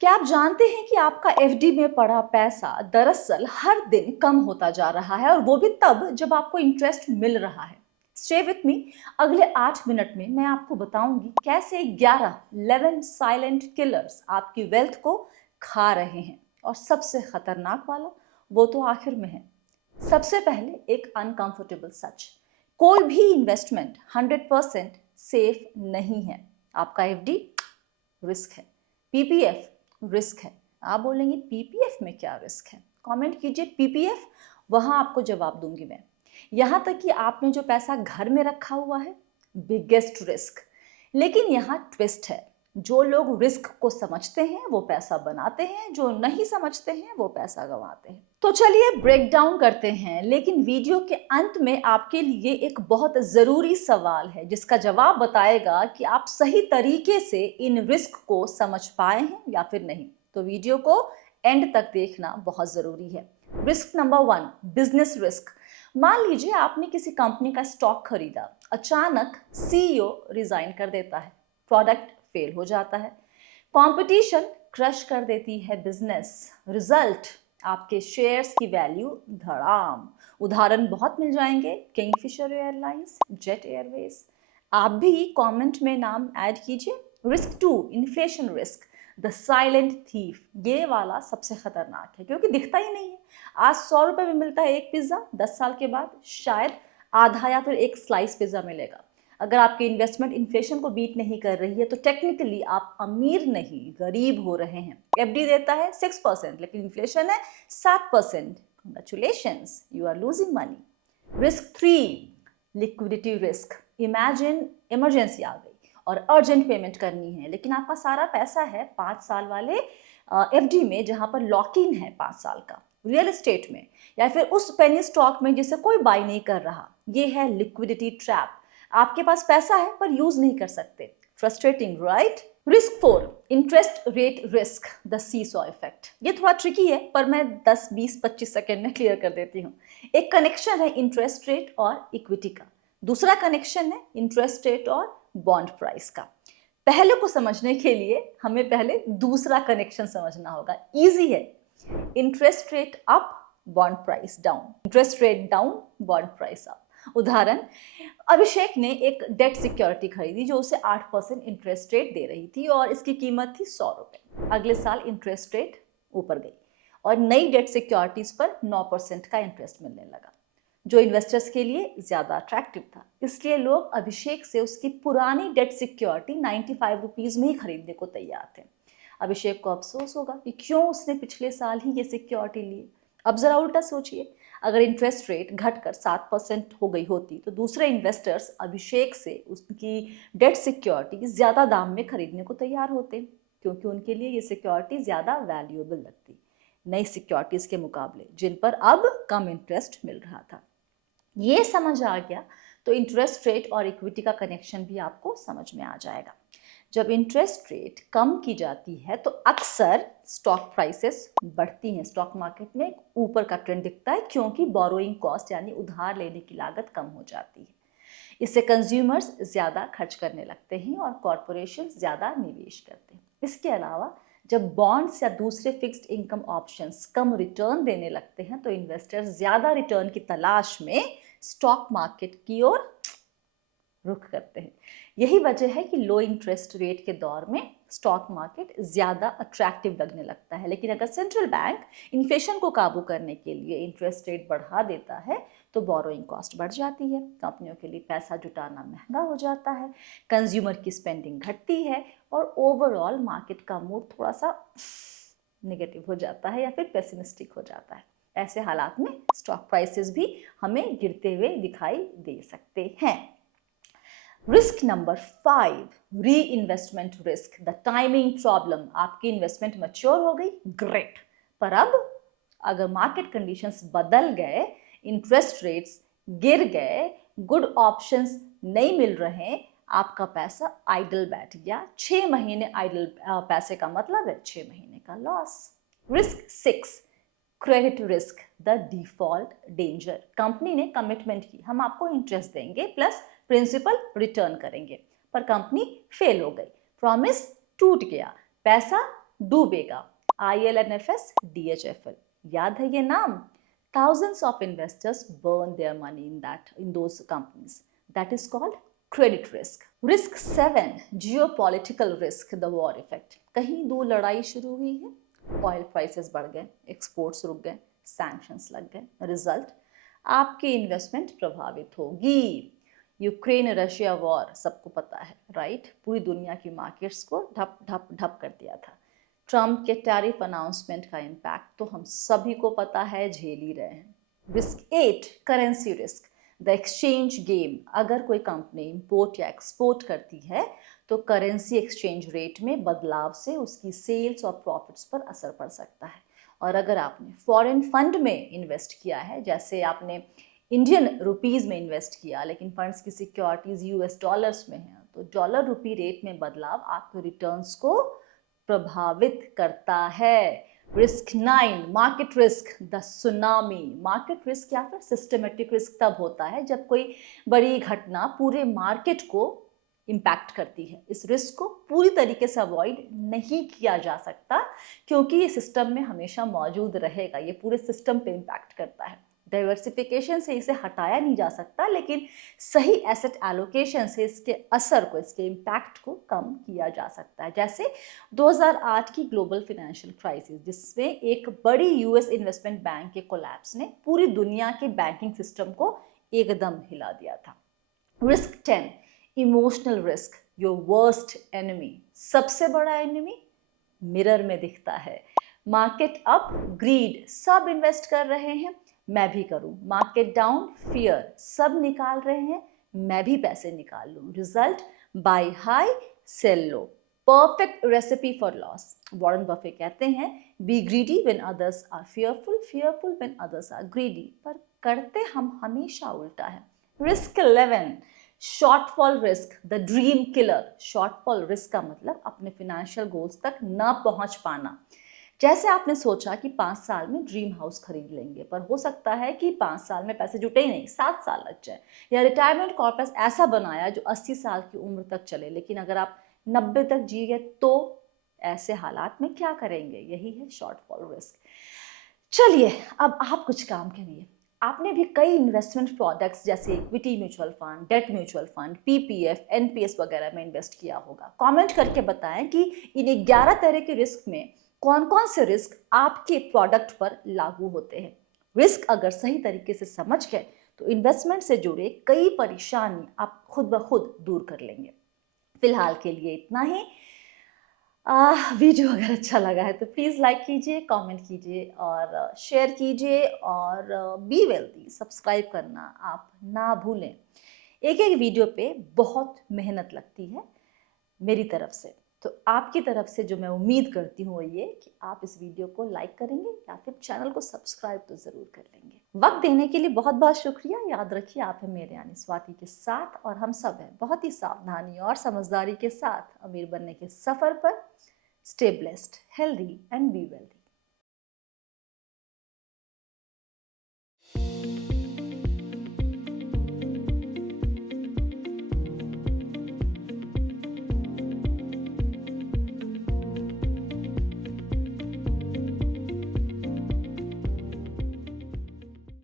क्या आप जानते हैं कि आपका एफडी में पड़ा पैसा दरअसल हर दिन कम होता जा रहा है और वो भी तब जब आपको इंटरेस्ट मिल रहा है। Stay with me. अगले 8 मिनट में मैं आपको बताऊंगी कैसे 11 साइलेंट किलर्स आपकी वेल्थ को खा रहे हैं और सबसे खतरनाक वाला वो तो आखिर में है। सबसे पहले एक अनकंफर्टेबल सच, कोई भी इन्वेस्टमेंट 100% सेफ नहीं है। आपका एफडी रिस्क है, पीपीएफ रिस्क है। आप बोलेंगे पीपीएफ में क्या रिस्क है? कमेंट कीजिए पीपीएफ, वहां आपको जवाब दूंगी मैं। यहां तक कि आपने जो पैसा घर में रखा हुआ है, बिगेस्ट रिस्क। लेकिन यहाँ ट्विस्ट है, जो लोग रिस्क को समझते हैं वो पैसा बनाते हैं, जो नहीं समझते हैं वो पैसा गंवाते हैं। तो चलिए ब्रेक डाउन करते हैं, लेकिन वीडियो के अंत में आपके लिए एक बहुत जरूरी सवाल है जिसका जवाब बताएगा कि आप सही तरीके से इन रिस्क को समझ पाए हैं या फिर नहीं। तो वीडियो को एंड तक देखना बहुत जरूरी है। Risk number 1, business risk. मान लीजिए आपने किसी कंपनी का स्टॉक खरीदा, अचानक सीईओ रिजाइन कर देता है, प्रोडक्ट फेल हो जाता है, कंपटीशन क्रश कर देती है बिजनेस, रिजल्ट आपके शेयर्स की वैल्यू धड़ाम। उदाहरण बहुत मिल जाएंगे, किंगफिशर एयरलाइंस, जेट एयरवेज। आप भी कमेंट में नाम ऐड कीजिए। Risk 2, inflation risk, the silent thief. ये वाला सबसे खतरनाक है क्योंकि दिखता ही नहीं है। आज 100 रुपए में मिलता है एक पिज्जा, 10 साल के बाद शायद आधा या फिर एक स्लाइस पिज्जा मिलेगा। अगर आपकी इन्वेस्टमेंट इन्फ्लेशन को बीट नहीं कर रही है तो टेक्निकली आप अमीर नहीं गरीब हो रहे हैं। एफडी देता है 6% लेकिन इन्फ्लेशन है 7%। Congratulations, you are losing money. Risk 3, liquidity risk. Imagine emergency आ गई और अर्जेंट पेमेंट करनी है, लेकिन आपका सारा पैसा है 5 साल वाले एफडी में जहां पर लॉक इन है 5 साल का, रियल एस्टेट में या फिर उस पेनी स्टॉक में जिसे कोई बाय नहीं कर रहा। ये है लिक्विडिटी ट्रैप। आपके पास पैसा है पर यूज नहीं कर सकते। Frustrating, right? Risk 4, interest rate risk, the seesaw effect. ये थोड़ा ट्रिकी है पर मैं 10, 20, 25 सेकेंड में क्लियर कर देती हूँ। एक कनेक्शन है इंटरेस्ट रेट और इक्विटी का, दूसरा कनेक्शन है इंटरेस्ट रेट और बॉन्ड प्राइस का। पहले को समझने के लिए हमें पहले दूसरा कनेक्शन समझना होगा। इजी है, interest rate up, bond price down, interest rate down, bond price up. उदाहरण, अभिषेक ने एक डेट सिक्योरिटी खरीदी जो उसे 8% इंटरेस्ट रेट दे रही थी और इसकी कीमत थी 100 रुपए। अगले साल इंटरेस्ट रेट ऊपर गई और नई डेट सिक्योरिटीज पर 9% का इंटरेस्ट मिलने लगा, जो इन्वेस्टर्स के लिए ज्यादा अट्रैक्टिव था। इसलिए लोग अभिषेक से उसकी पुरानी डेट सिक्योरिटी 95 रुपीज में ही खरीदने को तैयार थे। अभिषेक को अफसोस होगा कि क्यों उसने पिछले साल ही ये सिक्योरिटी ली। अब जरा उल्टा सोचिए, अगर इंटरेस्ट रेट घटकर 7% हो गई होती तो दूसरे इन्वेस्टर्स अभिषेक से उसकी डेट सिक्योरिटी ज्यादा दाम में खरीदने को तैयार होते, क्योंकि उनके लिए ये सिक्योरिटी ज्यादा वैल्यूएबल लगती नई सिक्योरिटीज के मुकाबले जिन पर अब कम इंटरेस्ट मिल रहा था। ये समझ आ गया तो इंटरेस्ट रेट और इक्विटी का कनेक्शन भी आपको समझ में आ जाएगा। जब इंटरेस्ट रेट कम की जाती है तो अक्सर स्टॉक प्राइसेस बढ़ती हैं। स्टॉक मार्केट में ऊपर का ट्रेंड दिखता है क्योंकि बोरोइंग कॉस्ट यानी उधार लेने की लागत कम हो जाती है। इससे कंज्यूमर्स ज़्यादा खर्च करने लगते हैं और कॉरपोरेशन ज़्यादा निवेश करते हैं। इसके अलावा जब बॉन्ड्स या दूसरे फिक्स्ड इनकम ऑप्शंस कम रिटर्न देने लगते हैं तो इन्वेस्टर्स ज़्यादा रिटर्न की तलाश में स्टॉक मार्केट की ओर रुख करते हैं। यही वजह है कि लो इंटरेस्ट रेट के दौर में स्टॉक मार्केट ज़्यादा अट्रैक्टिव लगने लगता है। लेकिन अगर सेंट्रल बैंक इन्फ्लेशन को काबू करने के लिए इंटरेस्ट रेट बढ़ा देता है तो बोरोइंग कॉस्ट बढ़ जाती है, कंपनियों के लिए पैसा जुटाना महंगा हो जाता है, कंज्यूमर की स्पेंडिंग घटती है और ओवरऑल मार्केट का मूड थोड़ा सा नेगेटिव हो जाता है या फिर पेसिमिस्टिक हो जाता है। ऐसे हालात में स्टॉक प्राइसेस भी हमें गिरते हुए दिखाई दे सकते हैं। रिस्क नंबर 5, री investment risk, the timing problem. आपकी इन्वेस्टमेंट मैच्योर हो गई, ग्रेट, पर अब अगर मार्केट कंडीशंस बदल गए, इंटरेस्ट रेट्स गिर गए, गुड ऑप्शंस नहीं मिल रहे, आपका पैसा आइडल बैठ गया। 6 महीने आइडल पैसे का मतलब है 6 महीने का loss. Risk 6, credit risk, the default danger. Company ने कमिटमेंट की, हम आपको इंटरेस्ट देंगे प्लस प्रिंसिपल रिटर्न करेंगे, पर कंपनी फेल हो गई, प्रॉमिस टूट गया, पैसा डूबेगा। ILNFS, DHFL, याद है ये नाम? Thousands of investors burn their money in those companies. That is called credit risk. Risk 7, geopolitical risk, the war effect. कहीं दूर लड़ाई शुरू हुई है, ऑयल प्राइसेस बढ़ गए, एक्सपोर्ट्स रुक गए, सैंक्शंस लग गए, रिजल्ट आपकी इन्वेस्टमेंट प्रभावित होगी। यूक्रेन रशिया वॉर सबको पता है, राइट? पूरी दुनिया की मार्केट्स को ढप ढप ढप कर दिया था। ट्रम्प के टैरिफ अनाउंसमेंट का इम्पैक्ट तो हम सभी को पता है, झेल ही रहे हैं। Risk 8, currency risk, the exchange game. अगर कोई कंपनी इंपोर्ट या एक्सपोर्ट करती है तो करेंसी एक्सचेंज रेट में बदलाव से उसकी सेल्स और प्रॉफिट्स पर असर पड़ सकता है। और अगर आपने फॉरेन फंड में इन्वेस्ट किया है, जैसे आपने इंडियन रुपीज़ में इन्वेस्ट किया लेकिन फंड्स की सिक्योरिटीज़ US डॉलर्स में हैं, तो डॉलर रुपी रेट में बदलाव आपके रिटर्न्स को प्रभावित करता है। Risk 9, market risk, the tsunami. Market risk या फिर सिस्टमेटिक रिस्क तब होता है जब कोई बड़ी घटना पूरे मार्केट को इम्पैक्ट करती है। इस रिस्क को पूरी तरीके से अवॉइड नहीं किया जा सकता क्योंकि ये सिस्टम में हमेशा मौजूद रहेगा, ये पूरे सिस्टम पे इम्पैक्ट करता है। डाइवर्सिफिकेशन से इसे हटाया नहीं जा सकता, लेकिन सही एसेट एलोकेशन से इसके असर को, इसके इम्पैक्ट को कम किया जा सकता है। जैसे 2008 की ग्लोबल फाइनेंशियल क्राइसिस, जिसमें एक बड़ी US इन्वेस्टमेंट बैंक के कोलैप्स ने पूरी दुनिया के बैंकिंग सिस्टम को एकदम हिला दिया था। Risk 10, emotional risk, your worst enemy. सबसे बड़ा एनिमी मिरर में दिखता है। मार्केट अप, ग्रीड, सब इन्वेस्ट कर रहे हैं, मैं भी करूं। मार्केट डाउन, फियर, सब निकाल रहे हैं, मैं भी पैसे निकाल लूं। Result, buy high, sell low. Perfect recipe for loss. Warren Buffett कहते हैं, be greedy when others are fearful, fearful when others are greedy. पर करते हम हमेशा उल्टा है। Risk 11, shortfall risk, the dream killer. Shortfall risk का मतलब अपने फाइनेंशियल गोल्स तक न पहुंच पाना। जैसे आपने सोचा कि 5 साल में ड्रीम हाउस खरीद लेंगे, पर हो सकता है कि 5 साल में पैसे जुटे ही नहीं, 7 साल लग जाए। या रिटायरमेंट कॉर्पस ऐसा बनाया जो 80 साल की उम्र तक चले, लेकिन अगर आप 90 तक जी गए तो ऐसे हालात में क्या करेंगे? यही है शॉर्टफॉल रिस्क। चलिए अब आप कुछ काम करिए। आपने भी कई इन्वेस्टमेंट प्रोडक्ट्स जैसे equity mutual fund, debt mutual fund, PPF, NPS वगैरह में इन्वेस्ट किया होगा। कमेंट करके बताएं कि इन 11 तरह के रिस्क में कौन कौन से रिस्क आपके प्रोडक्ट पर लागू होते हैं। रिस्क अगर सही तरीके से समझ गए तो इन्वेस्टमेंट से जुड़े कई परेशानी आप खुद ब खुद दूर कर लेंगे। फिलहाल के लिए इतना ही। वीडियो अगर अच्छा लगा है तो प्लीज़ लाइक कीजिए, कमेंट कीजिए और शेयर कीजिए और बी वेल्दी सब्सक्राइब करना आप ना भूलें। एक एक वीडियो पे बहुत मेहनत लगती है मेरी तरफ से, तो आपकी तरफ से जो मैं उम्मीद करती हूँ वो ये कि आप इस वीडियो को लाइक करेंगे या फिर चैनल को सब्सक्राइब तो ज़रूर कर लेंगे। वक्त देने के लिए बहुत बहुत शुक्रिया। याद रखिए आप हैं मेरे यानी स्वाति के साथ और हम सब हैं बहुत ही सावधानी और समझदारी के साथ अमीर बनने के सफ़र पर। Stay blessed, healthy and be wealthy.